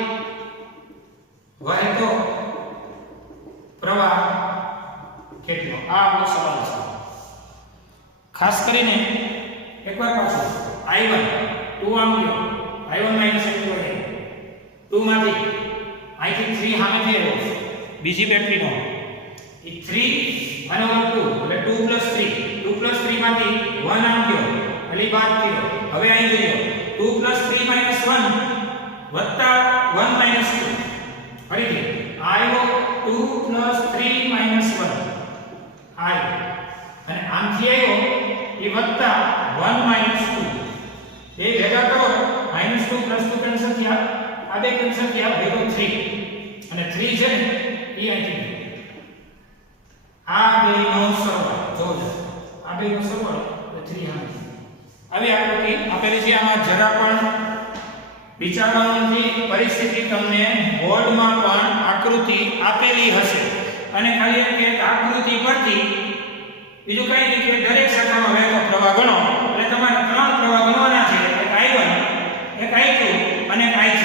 વહેતો પ્રવાહ કેટલો આ આપણો સવાલ છે ખાસ કરીને એકવાર પાછું i1 2 આમ ગયો i1 i2 2 માંથી અહીંથી 3 સામે થયો બીજી બેટરીનો એ 3 અને 2 એટલે 2 + 3 2 + 3 માંથી 1 આમ ગયો એટલે બાદ થયો હવે અહીં જોયો 2 + 3 - 1 વત્તા 1 - 2 ફરીથી આવ્યો 2 + 3 - 1 આવ્યો અને આમથી આવ્યો એ વત્તા 1 - 2 એ ભેગા કરો -2 + 2 કેન્સલ થયા આ બે કેન્સલ થયા ભેગો 3 અને 3 છે ને એ અહીંથી આ બેનો સરવાળો જોજો આ બેનો સરવાળો એટલે 3 આવી આકૃતિ આપેલી છે આમાં જરા પણ વિચારવાનું નથી પરિસ્થિતિ તમને બોર્ડમાં પણ આકૃતિ આપેલી હશે અને ખાલી એક આકૃતિ પરથી બીજું કંઈ નહીં કે દરેક શાખામાં વહેતો પ્રવાહ ગણો એટલે તમારે 3 પ્રવાહ ગણવાના છે એક i1 એક i2 અને એક i3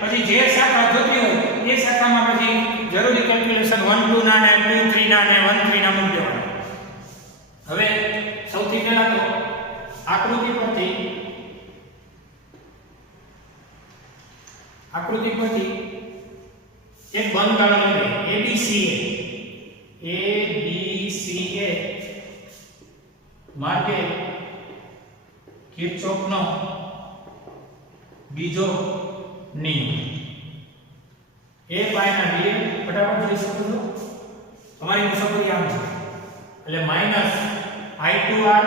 પછી જે શાખા જોતી હોય એ શાખામાં પછી જરૂરી કેલ્ક્યુલેશન 1 2 ના ને 2 3 ના ને 1 3 ના મૂકી દેવાના હવે સૌથી પહેલા તો આકૃતિ પરથી એક બંધ ગાળો લઈએ ABCA માર્ગે કિર્ચોફનો બીજો નિયમ a પાયના b ફટાફટ જોઈ શકો છો તમારી મુસાફરી આમ છે એટલે -i2r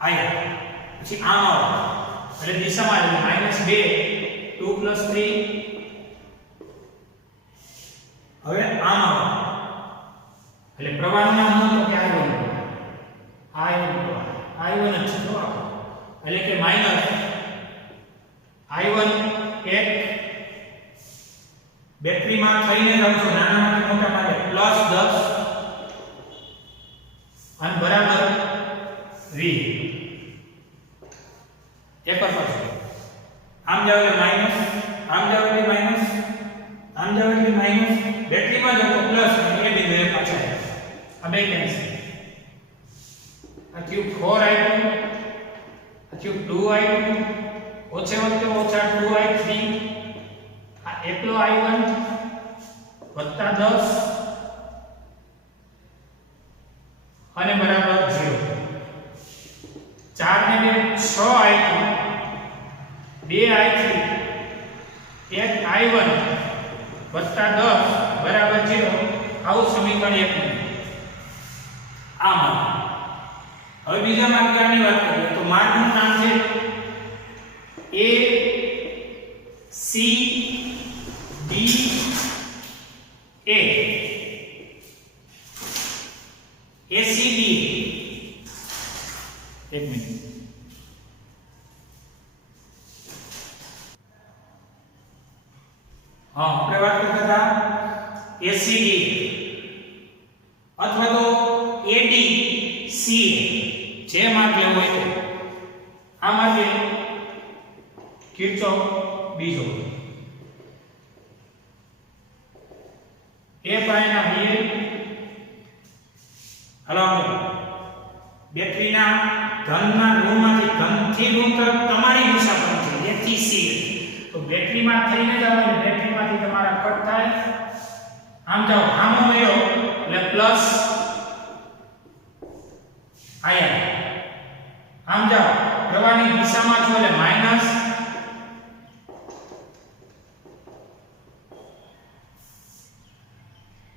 i પછી આમ આવે એટલે દિશામાં -2 2 + 3 હવે આમ આવે એટલે પ્રવાહનું નામ શું તો કે i1 જ છે તો એટલે કે -i1 એક બેટરીમાં થઈને જાવ છો નાનામાંથી મોટા માટે +10 અને બરાબર v એક પર પાછું આમ જાવ એટલે માઈનસ આમ જાવ એટલે માઈનસ આમ જાવ એટલે માઈનસ બેટરીમાં જાવ તો પ્લસ અને એ બિંદુએ પાછા આ બે કેન્સલ આ થયું 4i2 આ થયું 2i2 ઓછે વત્તે ઓછા 2i3 આ એકલો i1 વત્તા 10 અને બરાબર 0 4 ને 6i2 2i3 એક i1 વત્તા 10 બરાબર 0 આવું સમીકરણ 1 આમ હવે બીજા માર્ગની વાત કરીએ તો માર્ગનું નામ છે A C D A ACD એક મિનિટ આપણે વાત કરતા હતા ACD અથવા તો ADCA જે માર્ગ લેવો હોય તો આ માટે કિર્ચોફ બીજો એ પાયના બે હલો બેટરીના ધનના ઋણમાંથી ધનથી ઋણ તરફ તમારી મુસાફરી છે એથી સી તો બેટરીમાં થઈને જાવ એટલે બેટરીમાંથી તમારા કટ થાય આમ જાવ આમો ગયો એટલે પ્લસ આયા આમ જાઓ પ્રવાહની દિશામાં છો એટલે માઈનસ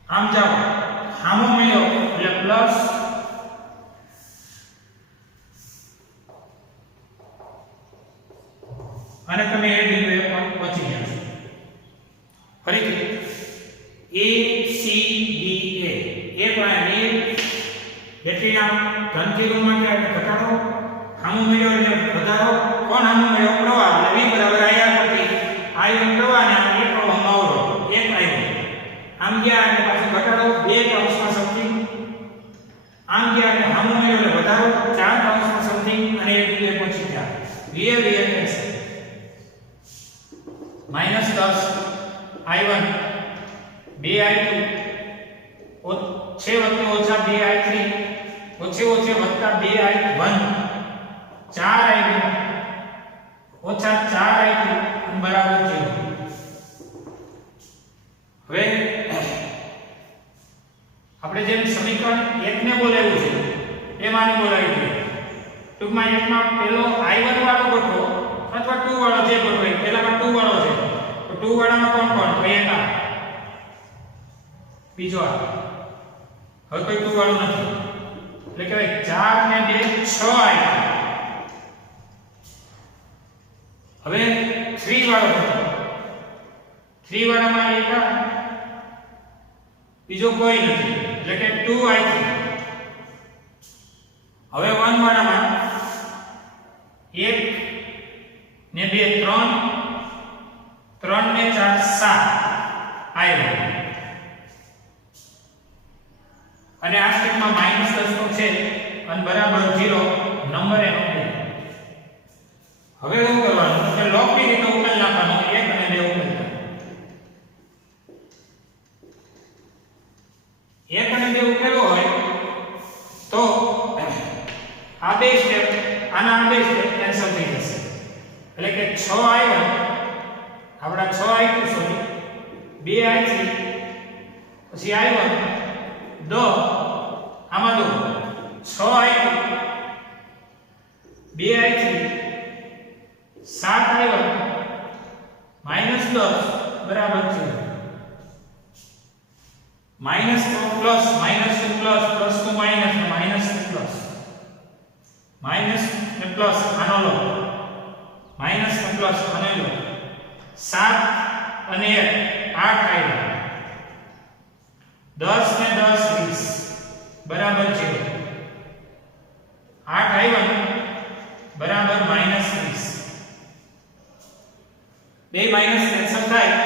આમ જાઓ સામો મળ્યો એટલે પ્લસ અને તમે એ બિંદુએ પણ પહોંચી ગયા છો ફરીથી A C D A એ પણ એ બેટરીના ધનથી ઋણમાં ગયા એટલે ઘટાડો સામો મળ્યો એટલે વધારો કોણ સામો મળ્યો પ્રવાહ એટલે V બરાબર આયા પરથી આયન પ્રવાહ ને આ એક પ્રવાહમાં અવરોધ એક આયન આમ ગયા એટલે પાછું ઘટાડો બે કૌંસમાં સમથિંગ આમ ગયા એટલે સામો મળ્યો એટલે વધારો ચાર કૌંસમાં સમથિંગ અને એ બિંદુએ પહોંચી ગયા VA કેન્સલ -10 I1 2I2 ઓછે વત્તે ઓછા 2I3 ઓછે ઓછે વત્તા 2I1 4I2 ઓછા 4I2 બરાબર 0 હવે આપણે જેમ સમીકરણ 1 ને બોલાવ્યું છે એમ આને બોલાવી દઈએ ટૂંકમાં એકમાં પેલો I1 વાળો ગોઠવો અથવા 2 વાળો જે ગોઠવો પહેલામાં 2 વાળો છે તો 2 વાળામાં કોણ કોણ તો એક આ બીજો આ હવે કોઈ 2 વાળું નથી એટલે કે 4 ને 2 6 આવ્યા હવે 3 વાળો ગોઠવો 3 વાળામાં એક આ બીજો કોઈ નથી એટલે કે 2I3 હવે 1 વાળામાં 1 ને 2 3 ને 4 7 આવ્યો અને આ સ્ટેપમાં -10 તો છે અને બરાબર 0 નંબર એનો હવે શું કરવાનું કે લોકની રીતે ઉકેલ નાખવાનો 1 અને 2 ઉકેલ 1 અને 2 ઉકેલો હોય તો આ બે સ્ટેપ આના આ બે સ્ટેપ કેન્સલ થઈ જશે એટલે કે 6I1 આપડા 6I2 સોરી 2I3 પછી I1 દો આમાં દો 6I2 2I3 7I1 -10 બરાબર 0 માઈનસ તો plus minus two plus plus two minus ને માઈનસ ટુ પ્લસ માઈનસ ને પ્લસ આનો લો માઈનસ ને પ્લસ આનો લો 7 અને 1 8 આવ્યો 10 ને 10 20 બરાબર 0 8 આવ્યો બરાબર -20 બે માઈનસ કેન્સલ થાય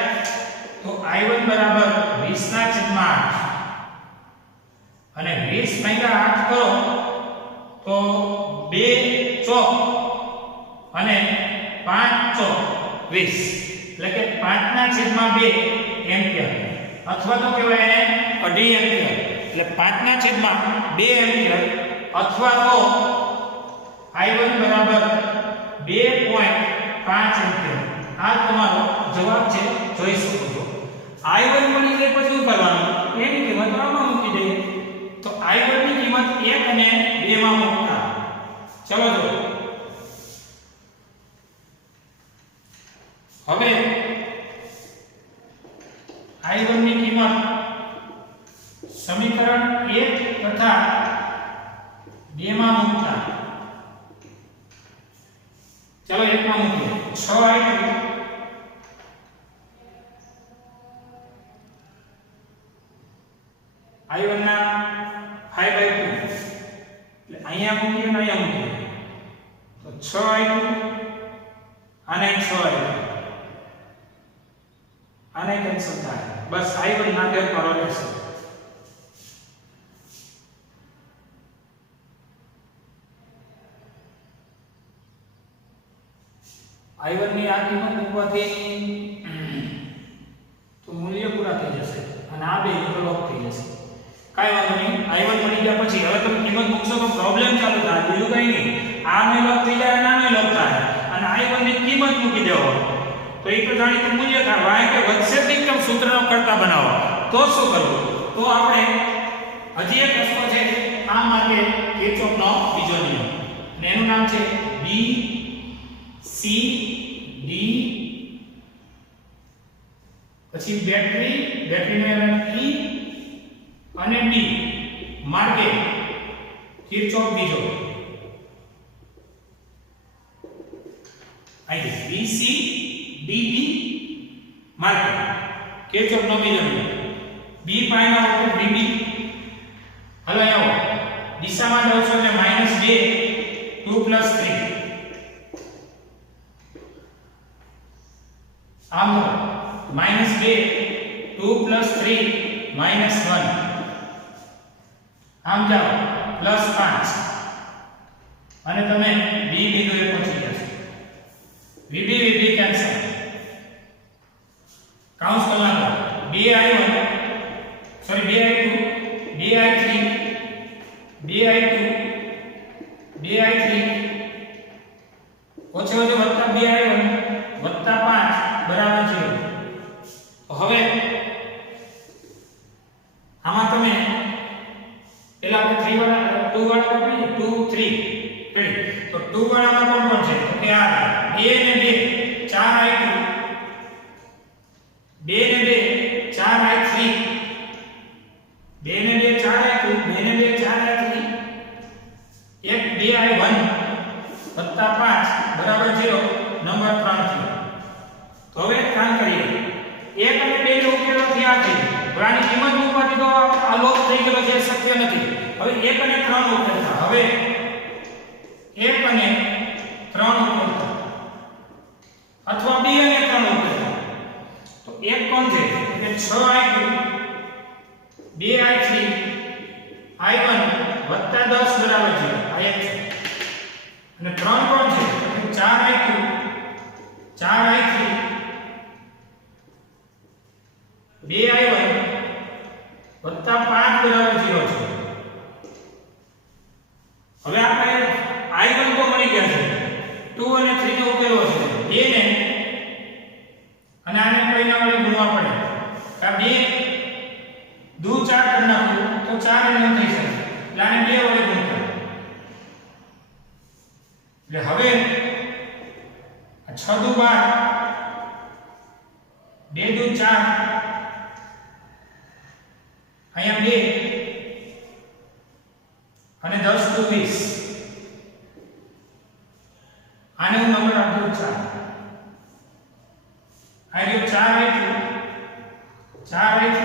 તો I1 બરાબર 20 ના છેદમાં 8 અને 20 ભાગ્યા 8 કરો તો 2 ચોક અને 5 ચોક 20 એટલે કે 5 ના છેદમાં 2 એમ્પિયર અથવા તો કહેવાય એને 2.5 એમ્પિયર એટલે 5 ના છેદમાં 2 એમ્પિયર અથવા તો I1 બરાબર 2.5 એમ્પિયર આ તમારો જવાબ છે જોઈ શકો છો I1 મળી જાય પછી શું કરવાનું એની કિંમત આમાં મૂકી દઈએ તો I1 ની કિંમત 1 અને 2 માં મૂકતા ચલો જો હવે I1 ની કિંમત સમીકરણ 1 તથા 2 માં મૂકતા ચલો 1 માં મૂકીએ 6I2 I1 ના 5/2 એટલે અહીંયા મૂકીએ ને અહીંયા મૂકીએ તો 6I2 અને 6I2 આને કેન્સલ થાય બસ I1 ના ફેરફારો રહેશે I1 ની આ કિંમત મૂકવાથી તો મૂલ્ય પૂરા થઈ જશે અને આ બે લોક થઈ જશે કાઈ વાંધો નહીં I1 મળી ગયા પછી હવે તમે કિંમત મૂકશો તો પ્રોબ્લેમ ચાલુ થાય બીજું કઈ નહીં આ મે લોક થઈ જાય અને આ મે લોક થાય અને I1 ની કિંમત મૂકી દેવો તો એ તો જાણીતું મૂલ્ય થાય વાય કે વધશે એકમ સૂત્રનો કરતા બનાવો તો શું કરવું તો આપણે હજી એક રસ્તો છે આ માર્ગે કિર્ચોફનો બીજો નિયમ અને એનું નામ છે બી સી ડી પછી બેટરીનો એલિમેન્ટ ઈ અને ડી માર્ગે કિર્ચોફ બીજો આઈ બી સી ડી બી માર્ગે કિર્ચોફનો બીજો નિયમ બી પાઈનો વોલ્ટેજ ડીબી હવે આવો દિશામાં જાવ છો એટલે -2 2 3 આમ -2 2 3 -1 આમ જાઓ +5 અને તમે બી બિંદુએ પહોંચી જશો વીબી કેન્સલ કાઉન્સ કરી નાખો bi1 sorry bi2 bi3 bi2 bi3 ઓછે ઓછે વત્તા bi1 વત્તા 5 બરાબર 0 હવે આમાં તમે પેલા આપણે 3 વાળા 2 વાળા વાપરીએ 2 3 રેડી તો 2 વાળામાં કોણ કોણ છે તો કે આ 2 ને 2 4i2 2 ને 2 4i3 2 ને 2 4i2 2 ને 2 4i3 એક 2i1 વત્તા 5 બરાબર 0 નંબર 3 થયો તો હવે એક કામ કરીએ 1 અને 2 નો ઉકેલો થયા છે તો આની કિંમત મૂકવાથી તો આ લોપ થઈ ગયો છે શક્ય નથી હવે 1 અને 3 નો ઉકેલ થાય હવે 1 અને 3 નો ઉકેલ થાય અથવા 2 અને 3 નો ઉકેલ થાય તો એક કોણ છે કે 6i2 2i3 i1 વત્તા 10 બરાબર 0 આ એક છે અને 3 કોણ છે 4i2 4i3 2i1 વત્તા 5 બરાબર 0 છે હવે આપણે i1 તો મળી ગયા છે 2 અને 3 નો ઉકેલો છે 2 ને અને આને કોઈના વડે ગુણવા પડે આ 2 દુ 4 કરી નાખું તો 4 ન થઈ શકે એટલે આને 2 વડે ગુણતા એટલે હવે આ 6 દુ 12 2 દુ 4 અહીંયા 2 અને 10 દુ 20 આને હું નંબર આપું 4 આ રહ્યો 4i2 4i3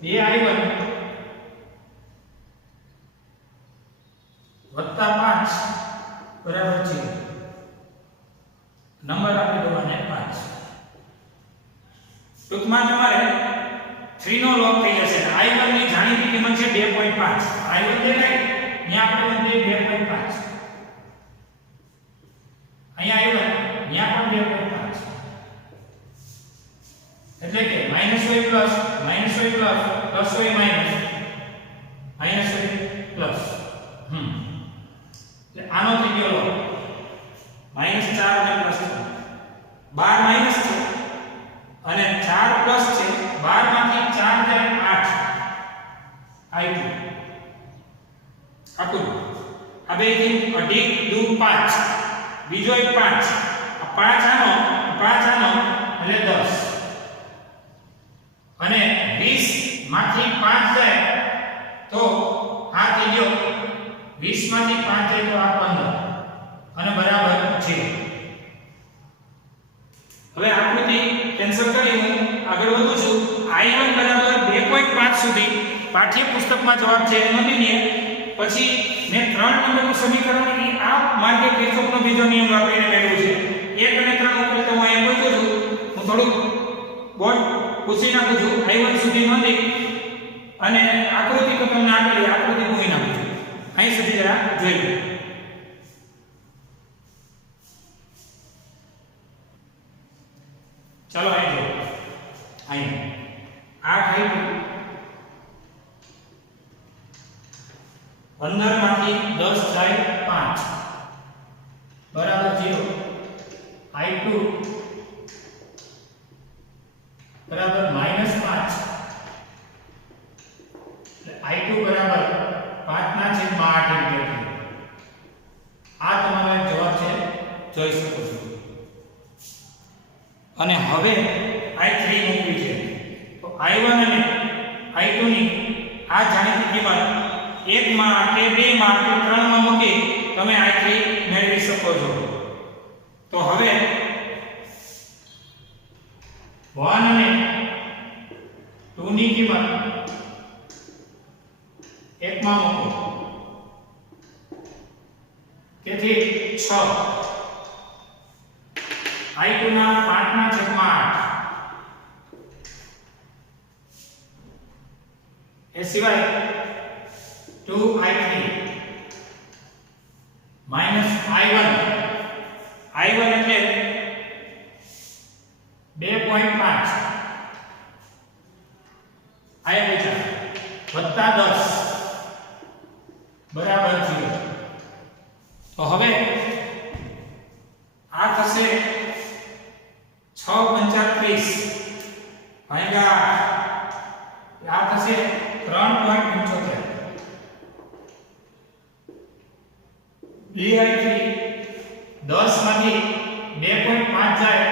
2i1 વત્તા 5 બરાબર 0 નંબર આપી દો અને 5 ટૂંકમાં તમારે 3 નો લોપ થઈ જશે i1 ની જાણીતી કિંમત છે 2.5 i1 દેખાય અહીંયા આપણે 2.5 અહીંયા i1 અહીંયા પણ 2.5 એટલે કે -y plus -y plus plus y minus -y plus એટલે આનો થઈ ગયો લો -4 અને પ્લસ 12 માઈનસ છે અને 4 પ્લસ છે 12 માંથી 4 જાય 8 i2 આકુ આ બે થી અઢી દુ 5 બીજો એક 5 આ 5 આનો એટલે 10 અને 20 માંથી 5 જાય તો આ થઈ ગયો 20 માંથી 5 જાય તો આ 15 અને બરાબર 0 હવે આકૃતિ કેન્સલ કરી હું આગળ વધું છું i1 બરાબર 2.5 સુધી પાઠ્ય પુસ્તકમાં જવાબ છે નોંધી લે પછી મેં 3 નંબરનું સમીકરણ આ માર્ગે કિર્ચોફનો બીજો નિયમ વાપરીને મેળવ્યું છે 1 અને 3 ઉપર તો હું અહીં પૂછું છું હું થોડુંક બોર્ડ પૂછી નાખું છું i1 સુધી નોંધી અને આકૃતિ તો તમને આપેલી આકૃતિ પૂરી નાખું છું અહીં સુધી જરા જોઈ લો ચાલો અહીં જો અહીં 8 i2 15 માંથી 10 જાય 5 બરાબર 0 i2 બરાબર -5 એટલે i2 બરાબર જોઈ શકો છો. અને હવે I3 મૂકવી છે તો I1 અને I2 ની આ જાણીતી કિંમત 1 માં કે 2 માં કે 3 માં મૂકી તમે I3 મેળવી શકો છો. તો હવે 1 અને 2 ની કિંમત 1 માં મૂકો તેથી 6 I2 ના 5/8 એ સિવાય 2I3 માઈનસ I1 એટલે 2.5 I બીજા વત્તા 10 બરાબર 0. તો હવે આ થશે 6 ભાગ્યા આ થશે 3.75 DI3 10 માંથી 2.5 જાય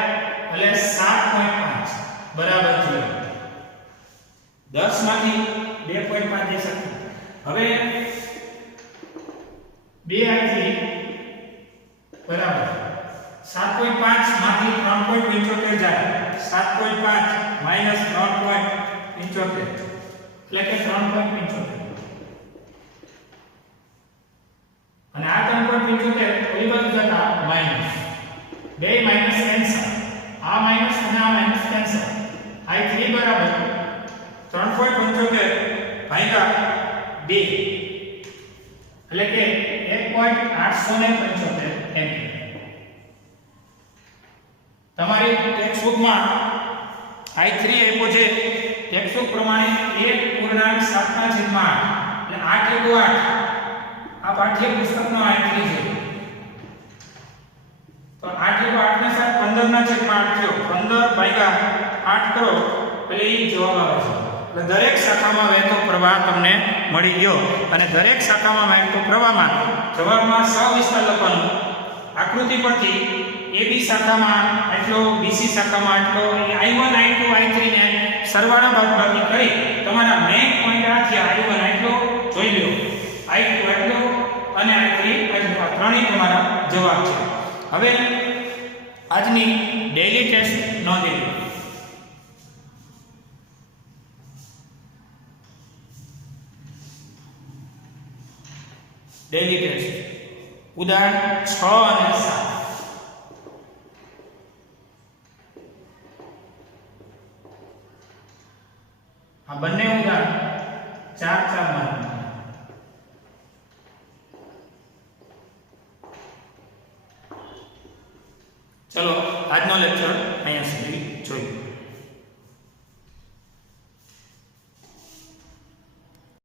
એટલે 7.5 બરાબર 0. 10 માંથી 2.5 જઈ શકે. હવે DI3 બરાબર 7.5 માંથી 3.75 જાય 7.5 માઈનસ 3.75 એટલે કે 3.75 અને આ 3.75 ઓલી બાજુ જતા માઈનસ બે માઈનસ કેન્સલ આ માઈનસ અને આ માઈનસ કેન્સલ I3 બરાબર 3.75 ભાગ્યા 2 એટલે કે 1.875 એમ્પિયર. તમારી ટેક્સ્ટબુકમાં I3 આપ્યો છે ટેક્સ્ટબુક પ્રમાણે 1.7/8 એટલે 8 આ પાઠ્ય પુસ્તકનો I3 છે. તો 8 ને 7 15/8 થયો 15 ભાગ્યા 8 કરો એટલે એ જવાબ આવે છે. એટલે દરેક શાખામાં વહેતો પ્રવાહ તમને મળી ગયો અને દરેક શાખામાં વહેતો પ્રવાહમાં જવાબમાં સવિસ્તાર લખવાનું. આકૃતિ પરથી AB શાખામાં આટલો BC શાખામાં આટલો I1 I2 I3 ને સરવાળા બાદબાકી કરી તમારા મેઇન પોઈન્ટ આ છે. I1 આટલો જોઈ લો I2 આટલો અને I3 આટલો આ ત્રણેય તમારા જવાબ છે. હવે આજની ડેઈલી ટેસ્ટ નોંધી લો. ડેઈલી ટેસ્ટ ઉદાહરણ 6 અને 7 આ બંને ઉદાહરણ 4 માં. ચલો આજનો લેક્ચર અહીંયા સુધી જોઈએ.